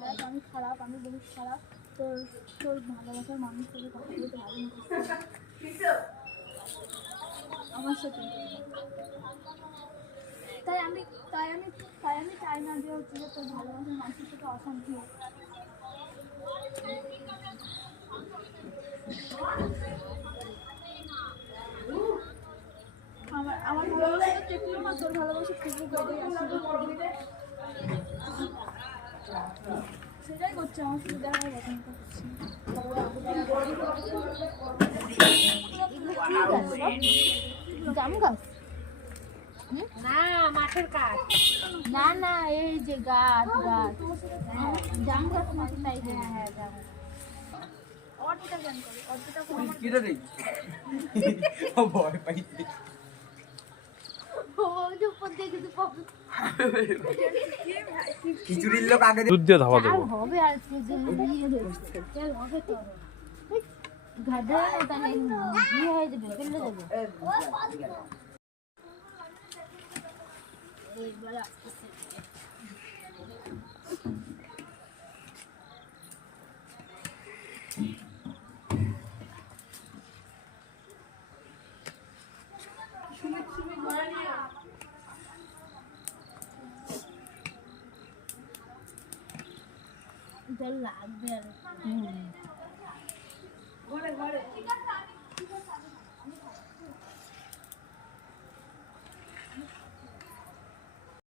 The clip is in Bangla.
দেখ আমি খারাপ, আমি বহুত খারাপ, তোর তোর ভালোবাসার মানুষ থেকে কথা বলতে ভালো আমার সাথে। তাই আমি তাই আমি তাই আমি চাই না যে হচ্ছে যে তোর ভালোবাসার মানুষের সাথে অশান্তি হোক। আমার ভালোবাসাটা দেখলো না, তোর ভালোবাসা খুবই বেড়ে আসলে সেটাই করছে আমার সাথে দেখা পছন্দ করছি। জাম গাছ না মাঠের কাজ না না এই যে গাছ গাছ জাম গাছ মাটি তাই। হ্যাঁ হ্যাঁ জাম অর্ধেকটা জান করে অর্ধেকটা কিটা দেই ও ভয় পাইছে খিচুড়ির লোক আগে দুধ দিয়ে ধাবা দেবো। হবে আর হবে তো ঘাটে তাহলে ইয়ে হয়ে যাবে, ফেলে দেবে। লাগবে আর ঘরে ঘরে